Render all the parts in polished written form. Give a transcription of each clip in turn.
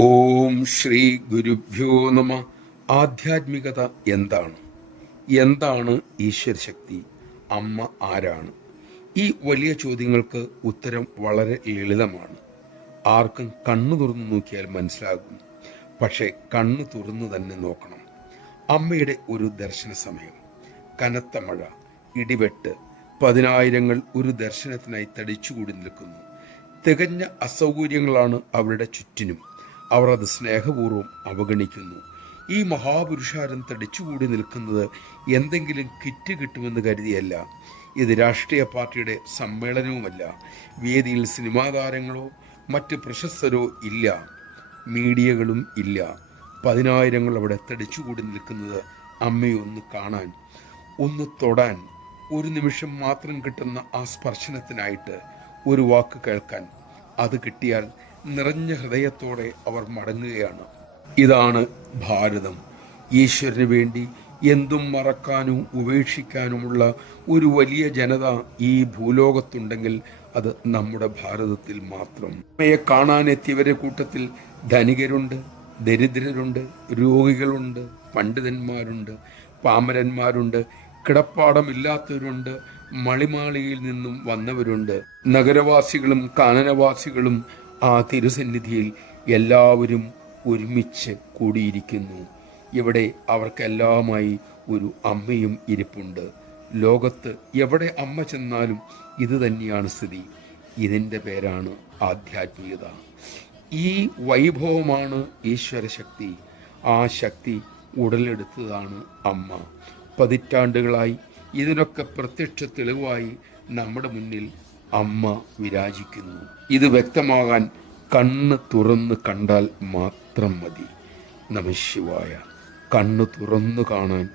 ഓം ശ്രീ ഗുരുഭ്യോ നമ. ആധ്യാത്മികത എന്താണ്? എന്താണ് ഈശ്വരശക്തി? അമ്മ ആരാണ്? ഈ വലിയ ചോദ്യങ്ങൾക്ക് ഉത്തരം വളരെ ലളിതമാണ്. ആർക്കും കണ്ണു തുറന്നു നോക്കിയാൽ മനസ്സിലാകും. പക്ഷേ കണ്ണു തുറന്നു തന്നെ നോക്കണം. അമ്മയുടെ ഒരു ദർശന സമയം. കനത്ത മഴ, ഇടിവെട്ട്, പതിനായിരങ്ങൾ ഒരു ദർശനത്തിനായി തടിച്ചുകൂടി നിൽക്കുന്നു. തികഞ്ഞ അസൗകര്യങ്ങളാണ് അവരുടെ ചുറ്റിനും. അവർ അത് സ്നേഹപൂർവ്വം അവഗണിക്കുന്നു. ഈ മഹാപുരുഷാരം തടിച്ചുകൂടി നിൽക്കുന്നത് എന്തെങ്കിലും കിറ്റ് കിട്ടുമെന്ന് കരുതിയല്ല. ഇത് രാഷ്ട്രീയ പാർട്ടിയുടെ സമ്മേളനവുമല്ല. വേദിയിൽ സിനിമാ താരങ്ങളോ മറ്റ് പ്രശസ്തരോ ഇല്ല, മീഡിയകളും ഇല്ല. പതിനായിരങ്ങൾ അവിടെ തടിച്ചുകൂടി നിൽക്കുന്നത് അമ്മയെ ഒന്ന് കാണാൻ, ഒന്ന് തൊടാൻ, ഒരു നിമിഷം മാത്രം കിട്ടുന്ന ആ സ്പർശനത്തിനായിട്ട്, ഒരു വാക്ക് കേൾക്കാൻ. അത് കിട്ടിയാൽ നിറഞ്ഞ ഹൃദയത്തോടെ അവർ മടങ്ങുകയാണ്. ഇതാണ് ഭാരതം. ഈശ്വരന് വേണ്ടി എന്തും മറക്കാനും ഉപേക്ഷിക്കാനുമുള്ള ഒരു വലിയ ജനത ഈ ഭൂലോകത്തുണ്ടെങ്കിൽ അത് നമ്മുടെ ഭാരതത്തിൽ മാത്രം. അമ്മയെ കാണാനെത്തിയവരെ കൂട്ടത്തിൽ ധനികരുണ്ട്, ദരിദ്രരുണ്ട്, രോഗികളുണ്ട്, പണ്ഡിതന്മാരുണ്ട്, പാമരന്മാരുണ്ട്, കിടപ്പാടമില്ലാത്തവരുണ്ട്, മളിമാളികയിൽ നിന്നും വന്നവരുണ്ട്. നഗരവാസികളും കാനനവാസികളും ആ തിരുസന്നിധിയിൽ എല്ലാവരും ഒരുമിച്ച് കൂടിയിരിക്കുന്നു. ഇവിടെ അവർക്കെല്ലാമായി ഒരു അമ്മയും ഇരിപ്പുണ്ട്. ലോകത്ത് എവിടെ അമ്മ ചെന്നാലും ഇത് തന്നെയാണ് സ്ഥിതി. ഇതിൻ്റെ പേരാണ് ആധ്യാത്മികത. ഈ വൈഭവമാണ് ഈശ്വരശക്തി. ആ ശക്തി ഉടലെടുത്തതാണ് അമ്മ. പതിറ്റാണ്ടുകളായി ഇതിനൊക്കെ പ്രത്യക്ഷ തെളിവായി നമ്മുടെ മുന്നിൽ അമ്മ വിരാജിക്കുന്നു. ഇത് വ്യക്തമാകാൻ കണ്ണ് തുറന്ന് കണ്ടാൽ മാത്രം മതി. നമഃശിവായ. കണ്ണ് തുറന്നു കാണാൻ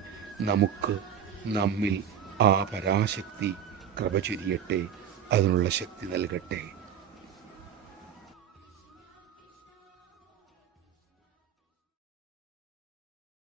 നമുക്ക് നമ്മിൽ ആ പരാശക്തി കൃപ ചൊരിയട്ടെ, അതിനുള്ള ശക്തി നൽകട്ടെ.